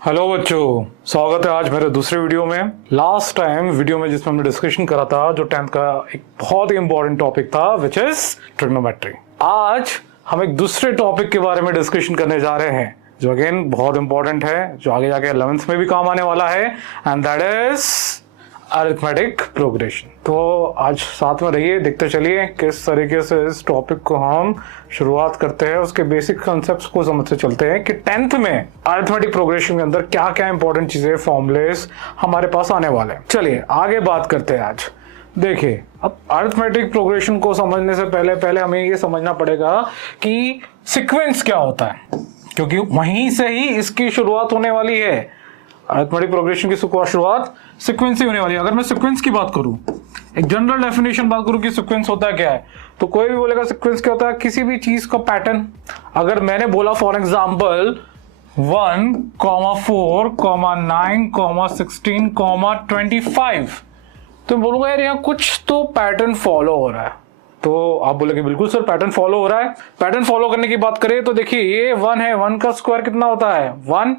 Hello बच्चों, स्वागत है आज मेरे दूसरे वीडियो में। लास्ट टाइम वीडियो में जिसमें हमने डिस्कशन करा था जो 10th का एक बहुत ही इंपॉर्टेंट टॉपिक था विच इज ट्रिग्नोमेट्री। आज हम एक दूसरे टॉपिक के बारे में डिस्कशन करने जा रहे हैं जो अगेन बहुत इंपॉर्टेंट है, जो आगे जाके 11th में भी काम आने वाला है, and that is arithmetic progression. तो आज साथ में रहिए, देखते चलिए किस तरीके से इस टॉपिक को हम शुरुआत करते हैं, उसके बेसिक कॉन्सेप्ट्स को समझते चलते हैं कि 10th में अरिथमेटिक प्रोग्रेशन के अंदर क्या क्या इंपॉर्टेंट चीजें, फॉर्मूलेस हमारे पास आने वाले हैं। चलिए आगे बात करते हैं आज। देखिए, अब अरिथमेटिक प्रोग्रेशन को समझने से पहले हमें ये समझना पड़ेगा कि सीक्वेंस क्या होता है, क्योंकि वहीं से ही इसकी शुरुआत होने वाली है। अरिथमेटिक प्रोग्रेशन की शुरुआत सीक्वेंस से होने वाली है। अगर मैं सीक्वेंस की बात करूं, एक जनरल डेफिनेशन बात करूं कि सीक्वेंस होता है क्या है, तो कोई भी बोलेगा सीक्वेंस क्या होता है, किसी भी चीज का पैटर्न। अगर मैंने बोला फॉर एग्जांपल 1, 4, 9, 16, 25, तो बोलूंगा यार यहाँ कुछ तो पैटर्न फॉलो हो रहा है। तो आप बोलेंगे बिल्कुल सर पैटर्न फॉलो हो रहा है। पैटर्न फॉलो करने की बात करें तो देखिए ये 1 है, 1 का स्क्वायर कितना होता है 1,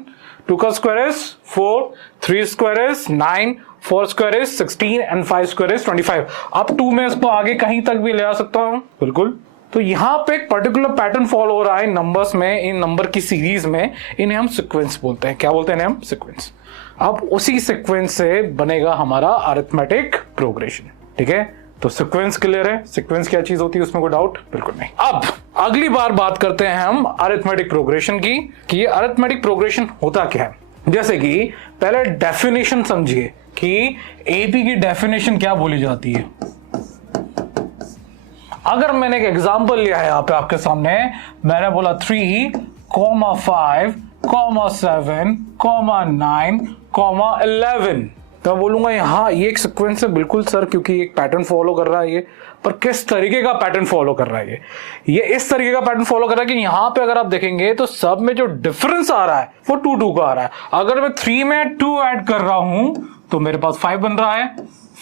2 का square is 4, 3 square is 9, 4 square is 16 and 5 square is 25। अब 2 में इसको आगे कहीं तक भी ले आ सकता हूं, बिल्कुल। तो यहाँ पे एक पर्टिकुलर पैटर्न फॉलो हो रहा है नंबर्स में, इन नंबर की सीरीज में, इन्हें हम सीक्वेंस बोलते हैं। क्या बोलते हैं इन्हें हम? सीक्वेंस। अब उसी सीक्वेंस से बनेगा हमारा अरिथमेटिक प्रोग्रेशन, ठीक है। तो सीक्वेंस क्लियर है, सीक्वेंस क्या चीज होती है उसमें कोई डाउट बिल्कुल नहीं। अब अगली बार बात करते हैं हम अरिथमेटिक प्रोग्रेशन की कि ये अरिथमेटिक प्रोग्रेशन होता क्या है। जैसे कि पहले डेफिनेशन समझिए कि एपी की डेफिनेशन क्या बोली जाती है। अगर मैंने एक एग्जांपल लिया है यहाँ पे आपके सामने, मैंने बोला 3, 5, 7, 9, 11, तो मैं बोलूंगा यहाँ ये एक सीक्वेंस है, बिल्कुल सर, क्योंकि एक पैटर्न फॉलो कर रहा है ये। पर किस तरीके का पैटर्न फॉलो कर रहा है ये इस तरीके का पैटर्न फॉलो कर रहा है कि यहाँ पे अगर आप देखेंगे तो सब में जो डिफरेंस आ रहा है वो 2, 2 का आ रहा है। अगर मैं 3 में 2 ऐड कर रहा हूं तो मेरे पास 5 बन रहा है,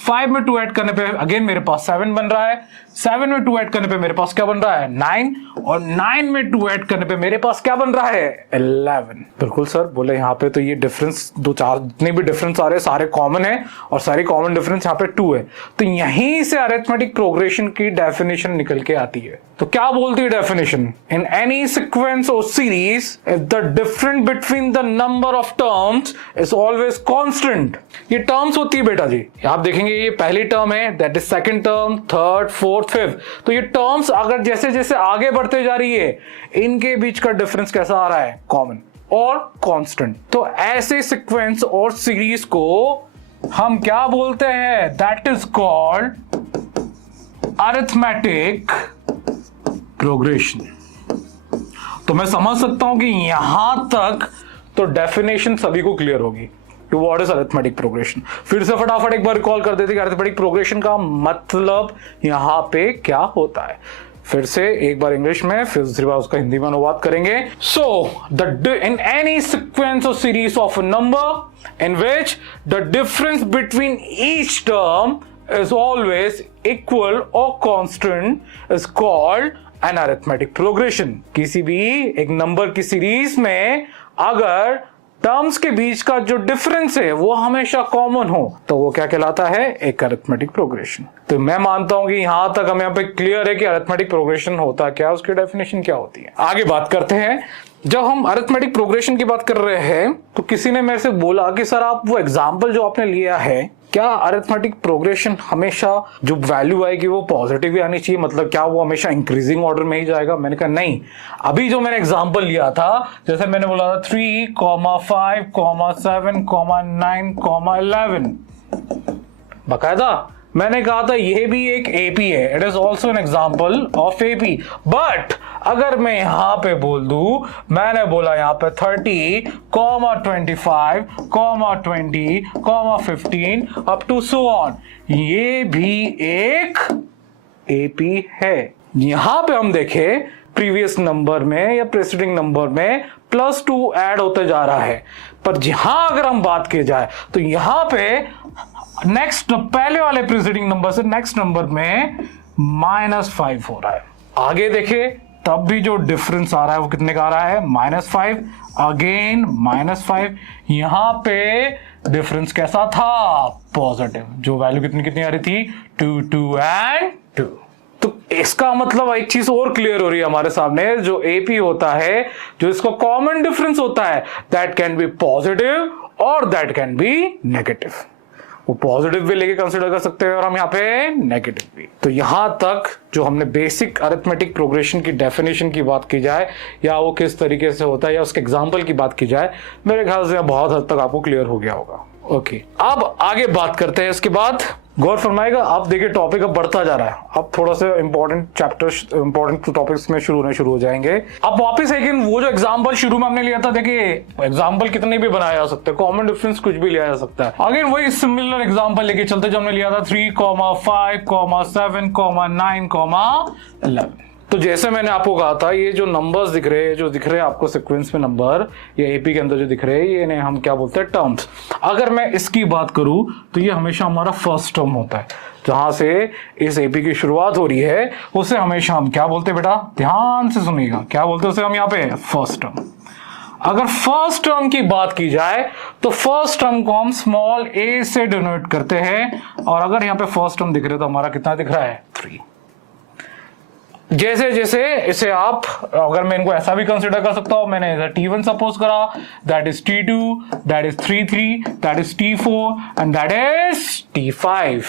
5 में 2 ऐड करने पे अगेन मेरे पास 7 बन रहा है, 7 में 2 ऐड करने पे मेरे पास क्या बन रहा है 9, और 9 में 2 ऐड करने पे मेरे पास क्या बन रहा है 11। बिल्कुल सर, बोले यहाँ पे तो ये डिफरेंस 2-4 जितने भी डिफरेंस आ रहे हैं सारे कॉमन है, और सारी कॉमन डिफरेंस यहाँ पे 2 है। तो यहीं से अरिथमेटिक प्रोग्रेशन की डेफिनेशन निकल के आती है। तो क्या बोलती है डेफिनेशन? इन एनी सीक्वेंस और series if the difference between the number of terms is always constant. ये टर्म्स होती है बेटा जी, आप देखेंगे ये पहली टर्म है, that is second term, third, fourth, fifth. तो ये टर्म्स अगर जैसे जैसे आगे बढ़ते जा रही है इनके बीच का डिफरेंस कैसा आ रहा है? कॉमन और कांस्टेंट। तो ऐसे सीक्वेंस और सीरीज को हम क्या बोलते हैं? That is called arithmetic progression. तो मैं समझ सकता हूं कि यहां तक तो डेफिनेशन सभी को क्लियर होगी to what is arithmetic progression. फिर से फटाफट एक बार रिकॉल कर देते कि अरिथमेटिक प्रोग्रेशन का मतलब यहां पे क्या होता है। फिर से एक बार इंग्लिश में, फिर दूसरी बार उसका हिंदी में अनुवाद करेंगे। सो इन एनी सीक्वेंस और series of a number in which the difference between each term is always equal or constant is called an arithmetic progression। किसी भी एक नंबर की सीरीज में अगर टर्म्स के बीच का जो डिफरेंस है वो हमेशा कॉमन हो तो वो क्या कहलाता है? एक अरिथमेटिक प्रोग्रेशन। तो मैं मानता हूं कि यहां तक हमें यहाँ पे क्लियर है कि अरिथमेटिक प्रोग्रेशन होता क्या, उसकी डेफिनेशन क्या होती है। आगे बात करते हैं। जब हम अरिथमेटिक प्रोग्रेशन की बात कर रहे हैं तो किसी ने मेरे से बोला कि सर आप वो एग्जाम्पल जो आपने लिया है, क्या अरिथमेटिक प्रोग्रेशन हमेशा जो वैल्यू आएगी वो पॉजिटिव ही आनी चाहिए, मतलब क्या वो हमेशा इंक्रीजिंग ऑर्डर में ही जाएगा? मैंने कहा नहीं। अभी जो मैंने एग्जांपल लिया था, जैसे मैंने बोला था 3, 5, 7, 9, 11, बकायदा मैंने कहा था ये भी एक एपी है, it is also an example of AP. But अगर मैं यहां पे बोल दूं, मैंने बोला यहां पे 30, 25, 20, 15 अप टू सो ऑन, ये भी एक एपी है। यहां पे हम देखें प्रीवियस नंबर में या प्रेसिडिंग नंबर में +2 ऐड होते जा रहा है, पर यहां अगर हम बात की जाए तो यहां पे नेक्स्ट पहले वाले प्रीसीडिंग नंबर से नेक्स्ट नंबर में -5 हो रहा है। आगे देखिए तब भी जो डिफरेंस आ रहा है वो कितने का आ रहा है, -5, अगेन -5। यहां पे डिफरेंस कैसा था, पॉजिटिव। जो वैल्यू कितनी कितनी आ रही थी, 2, 2 एंड 2। तो इसका मतलब एक चीज और क्लियर हो रही है हमारे सामने, जो एपी होता है, जो इसका कॉमन डिफरेंस होता है, दैट कैन बी पॉजिटिव और दैट कैन बी नेगेटिव। वो पॉजिटिव भी लेके कंसीडर कर सकते हैं और हम यहाँ पे नेगेटिव भी। तो यहां तक जो हमने बेसिक अरिथमेटिक प्रोग्रेशन की डेफिनेशन की बात की जाए, या वो किस तरीके से होता है, या उसके एग्जांपल की बात की जाए, मेरे ख्याल से बहुत हद तक आपको क्लियर हो गया होगा। ओके, अब आगे बात करते हैं। इसके बाद गौर फरमाएगा, आप देखिए टॉपिक अब बढ़ता जा रहा है। अब थोड़ा सा इंपॉर्टेंट चैप्टर्स, इंपॉर्टेंट टॉपिक्स में शुरू हो जाएंगे। अब वापस है कि वो जो एग्जांपल शुरू में हमने लिया था, देखिए एग्जांपल कितने भी बनाया जा सकते हैं, कॉमन डिफरेंस कुछ भी लिया जा सकता है। अगेन वही सिमिलर एग्जांपल लेके चलते जो हमने लिया था 3, 5, 7, 9, 11। तो जैसे मैंने आपको कहा था, ये जो नंबर्स दिख रहे हैं, जो दिख रहे हैं आपको सीक्वेंस में नंबर, ये एपी के अंदर जो दिख रहे हैं, ये हम क्या बोलते हैं, टर्म्स। अगर मैं इसकी बात करूं तो ये हमेशा हमारा फर्स्ट टर्म होता है। जहां से इस एपी की शुरुआत हो रही है, उसे हमेशा हम क्या बोलते हैं बेटा, ध्यान से सुनिएगा, क्या बोलते हैं उसे हम यहाँ पे, फर्स्ट टर्म। अगर फर्स्ट टर्म की बात की जाए तो फर्स्ट टर्म को हम स्मॉल ए से डिनोट करते हैं, और अगर यहाँ पे फर्स्ट टर्म दिख रहे तो हमारा कितना दिख रहा है, 3। जैसे जैसे इसे आप, अगर मैं इनको ऐसा भी कंसिडर कर सकता हूं, मैंने T1 सपोज करा, that is T2, that is 3, that is T4 and that is T5।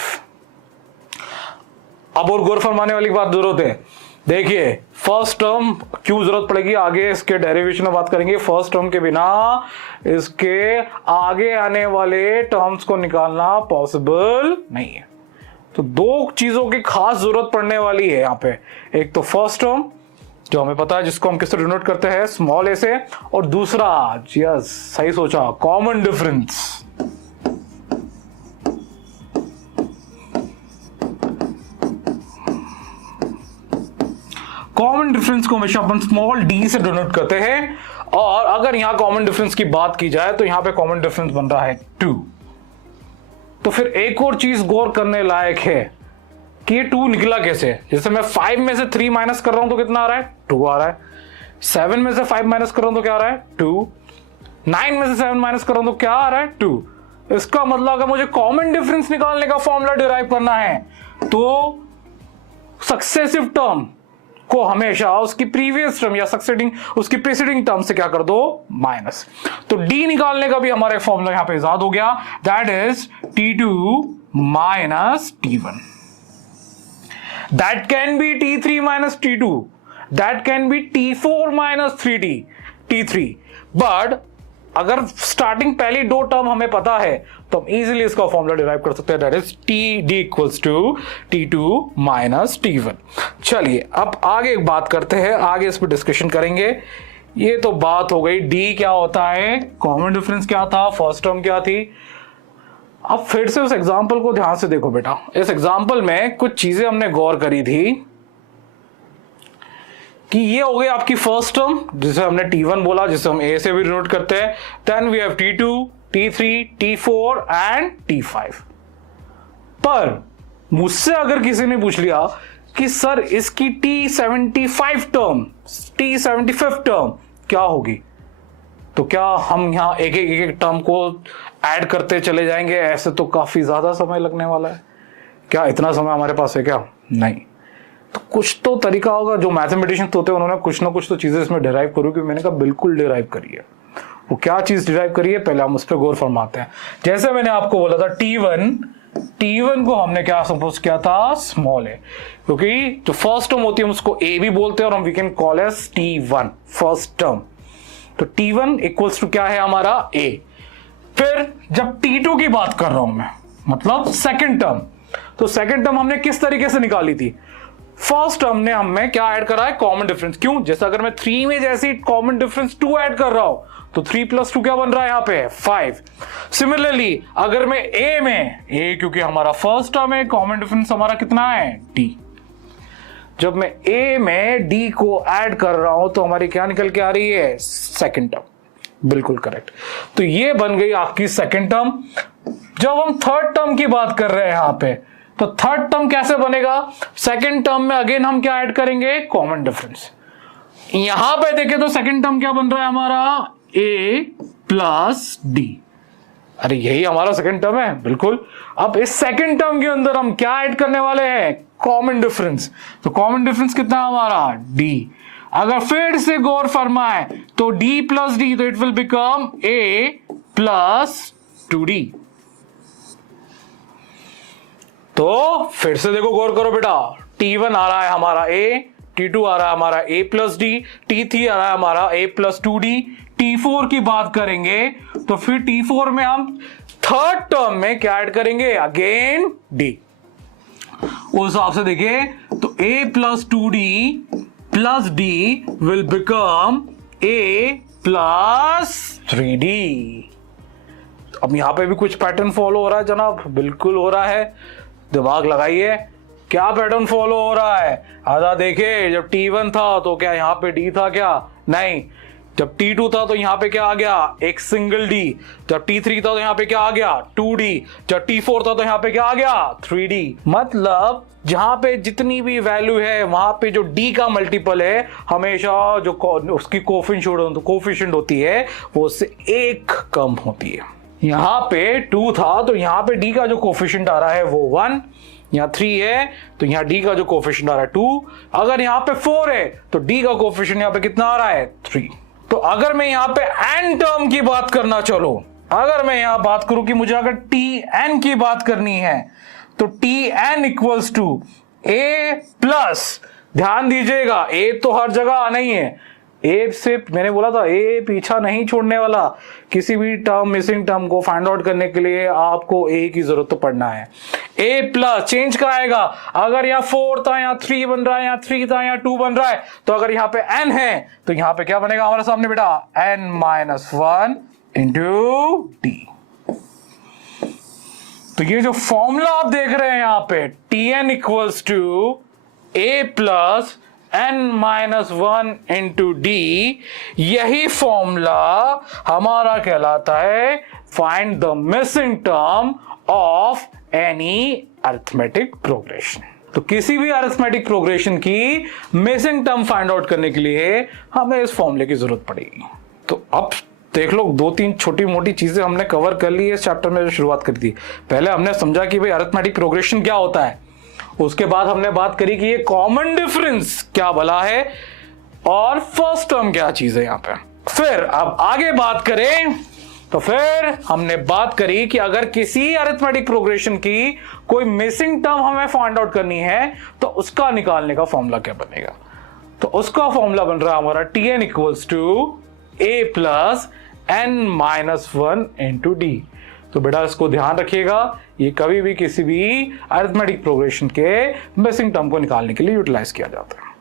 अब और गौर फरमाने वाली बात जरूरत है, देखिए फर्स्ट टर्म क्यों जरूरत पड़ेगी, आगे इसके डेरिवेशन में बात करेंगे। फर्स्ट टर्म के बिना इसके आगे आने वाले टर्म्स को निकालना पॉसिबल नहीं है। तो दो चीजों की खास जरूरत पड़ने वाली है यहाँ पे, एक तो फर्स्ट टर्म जो हमें पता है, जिसको हम किससे डिनोट करते हैं, स्मॉल ए से, और दूसरा, यस सही सोचा, कॉमन डिफरेंस। कॉमन डिफरेंस को हमेशा अपन स्मॉल डी से डिनोट करते हैं, और अगर यहां कॉमन डिफरेंस की बात की जाए तो यहां पे कॉमन डिफरेंस बन रहा है 2। तो फिर एक और चीज गौर करने लायक है कि ये 2 निकला कैसे। जैसे मैं 5 में से 3 माइनस कर रहा हूं तो कितना आ रहा है, 2 आ रहा है। 7 में से 5 माइनस कर रहा हूं तो क्या आ रहा है, 2। 9 में से 7 माइनस कर रहा हूं तो क्या आ रहा है, 2। इसका मतलब अगर मुझे कॉमन डिफरेंस निकालने का फॉर्मूला डिराइव करना है तो सक्सेसिव टर्म को हमेशा उसकी प्रीवियस टर्म या सक्सेडिंग, उसकी प्रीसीडिंग टर्म से क्या कर दो, माइनस। तो डी निकालने का भी हमारा फॉर्मूला यहां पे इजाद हो गया, that is T2 minus T1। That can be T3 minus T2, that can be T4 minus 3T3। But अगर स्टार्टिंग पहली 2 टर्म हमें पता है तो हम इजीली इसका फॉर्मूला डिराइव कर सकते हैं, that is TD equals to T2 minus T1। चलिए अब आगे बात करते हैं, आगे इस पर डिस्कशन करेंगे। ये तो बात हो गई D क्या होता है, कॉमन डिफरेंस क्या था, फर्स्ट टर्म क्या थी। अब फिर से उस एग्जांपल को ध्यान से देखो बेटा। इस एग्जांपल में कुछ चीजें हमने गौर करी थी कि ये हो गई आपकी फर्स्ट टर्म, जिसे हमने T1 बोला, जिसे हम A से भी डिनोट करते हैं। Then we have T2, T3, T4 and T5। पर मुझसे अगर किसी ने पूछ लिया कि सर इसकी T75 टर्म क्या होगी, तो क्या हम यहां एक एक टर्म को ऐड करते चले जाएंगे? ऐसे तो काफी ज्यादा समय लगने वाला है। क्या इतना समय हमारे पास है क्या? नहीं। तो कुछ तो तरीका होगा। जो मैथमेटिशियंस होते हैं उन्होंने कुछ ना कुछ तो चीजें इसमें डिराइव करूँ, कि मैंने कहा बिल्कुल डिराइव करिए। वो क्या चीज डिराइव करिए, पहले हम उस पर गौर फरमाते हैं। जैसे मैंने आपको बोला था T1 को हमने क्या सपोज किया था, स्मॉल ए, क्योंकि जो फर्स्ट टर्म होती है उसको ए भी बोलते हैं, और हम we can call as T1 first term. तो T1 इक्वल्स टू क्या है हमारा, A। फिर जब T2 की बात कर रहा हूं मैं, मतलब सेकंड टर्म, तो सेकंड टर्म हमने किस तरीके से निकाली थी, फर्स्ट टर्म ने हमें क्या ऐड करा है, कॉमन डिफरेंस। क्यों? जैसे अगर मैं 3 में जैसे कॉमन डिफरेंस 2 ऐड कर रहा हूं तो 3 + 2 क्या बन रहा है, यहां पे 5। सिमिलरली अगर मैं A क्योंकि हमारा फर्स्ट टर्म है, कॉमन डिफरेंस हमारा कितना है, D। जब मैं A में D को ऐड कर रहा हूं तो हमारी क्या निकल के आ रही है, सेकंड टर्म। बिल्कुल करेक्ट। तो ये बन गई आपकी सेकंड टर्म। जब हम थर्ड टर्म की बात कर रहे हैं यहां पे, तो थर्ड टर्म कैसे बनेगा, सेकंड टर्म में अगेन हम क्या ऐड करेंगे, कॉमन डिफरेंस। यहां पे देखें तो सेकंड टर्म क्या बन रहा है हमारा, a प्लस डी। अरे यही हमारा सेकंड टर्म है, बिल्कुल। अब इस सेकंड टर्म के अंदर हम क्या ऐड करने वाले हैं, कॉमन डिफरेंस। तो कॉमन डिफरेंस कितना हमारा, d। अगर फिर से गौर फरमाए तो d प्लस डी, तो it will become a plus 2d। तो फिर से देखो, गौर करो बेटा, t1 आ रहा है हमारा a, t2 आ रहा है हमारा a प्लस डी, t3 आ रहा है हमारा a प्लस 2d। t4 की बात करेंगे तो फिर t4 में हम थर्ड टर्म में क्या ऐड करेंगे, अगेन d। उस हिसाब से देखिए तो a plus 2d plus d will become a plus 3d। अब यहां पे भी कुछ पैटर्न फॉलो हो रहा है जनाब, बिल्कुल हो रहा है, दिमाग लगाइए। क्या पैटर्न फॉलो हो रहा है, आधा देखे, जब t1 था तो क्या यहाँ पे d था क्या, नहीं। जब t2 था तो यहाँ पे क्या आ गया, एक सिंगल d। जब t3 था तो यहाँ पे क्या आ गया, 2d। जब t4 था तो यहाँ पे क्या आ गया, 3d। मतलब जहां पे जितनी भी वैल्यू है वहां पे जो d का मल्टीपल है हमेशा जो उसकी कोफिशिएंट होती है वो उससे एक कम होती है। यहां पे 2 था तो यहां पे d का जो कोफिशिएंट आ रहा है वो 1, यहाँ 3 है तो यहाँ d का जो कोफिशिएंट आ रहा है 2। अगर यहाँ पे 4 है तो d का कोफिशिएंट यहाँ पे कितना आ रहा है, 3। तो अगर मैं यहाँ पे n टर्म की बात करना चलो, अगर मैं यहाँ बात करूं कि मुझे अगर tn की बात करनी है तो tn equals to a plus, ध्यान दीजिएगा a तो हर जगह नहीं है, ए से मैंने बोला था ए पीछा नहीं छोड़ने वाला। किसी भी टर्म, मिसिंग टर्म को फाइंड आउट करने के लिए आपको ए की जरूरत तो पड़ना है। ए प्लस चेंज कराएगा, अगर यहाँ 4 था यहाँ 3 बन रहा है, यहाँ 3 था यहाँ 2 बन रहा है, तो अगर यहाँ पे n है तो यहाँ पे क्या बनेगा हमारे सामने बेटा, n माइनस 1 इंटू डी। तो ये जो फॉर्मूला आप देख रहे हैं यहाँ पे tn equals to a plus n minus 1 into D, यही फॉर्मूला हमारा कहलाता है find the missing term of any arithmetic progression. तो किसी भी अरिथमेटिक प्रोग्रेशन की मिसिंग टर्म फाइंड आउट करने के लिए हमें इस फॉर्मूले की जरूरत पड़ेगी। तो अब देख लो, 2-3 छोटी मोटी चीजें हमने कवर कर ली है इस चैप्टर में जो शुरुआत करी थी। पहले हमने समझा कि भाई अरिथमेटिक प्रोग्रेशन क्या होता है, उसके बाद हमने बात करी कि ये कॉमन डिफरेंस क्या भला है और फर्स्ट टर्म क्या चीज है यहाँ पे। फिर अब आगे बात करें तो फिर हमने बात करी कि अगर किसी अरिथमेटिक प्रोग्रेशन की कोई मिसिंग टर्म हमें फाइंड आउट करनी है तो उसका निकालने का फॉर्मूला क्या बनेगा। तो उसका फॉर्मूला बन रहा है हमारा tn equals to a plus n minus 1 into D. तो बेटा इसको ध्यान रखिएगा, ये कभी भी किसी भी अरिथमेटिक प्रोग्रेशन के मिसिंग टर्म को निकालने के लिए यूटिलाइज किया जाता है।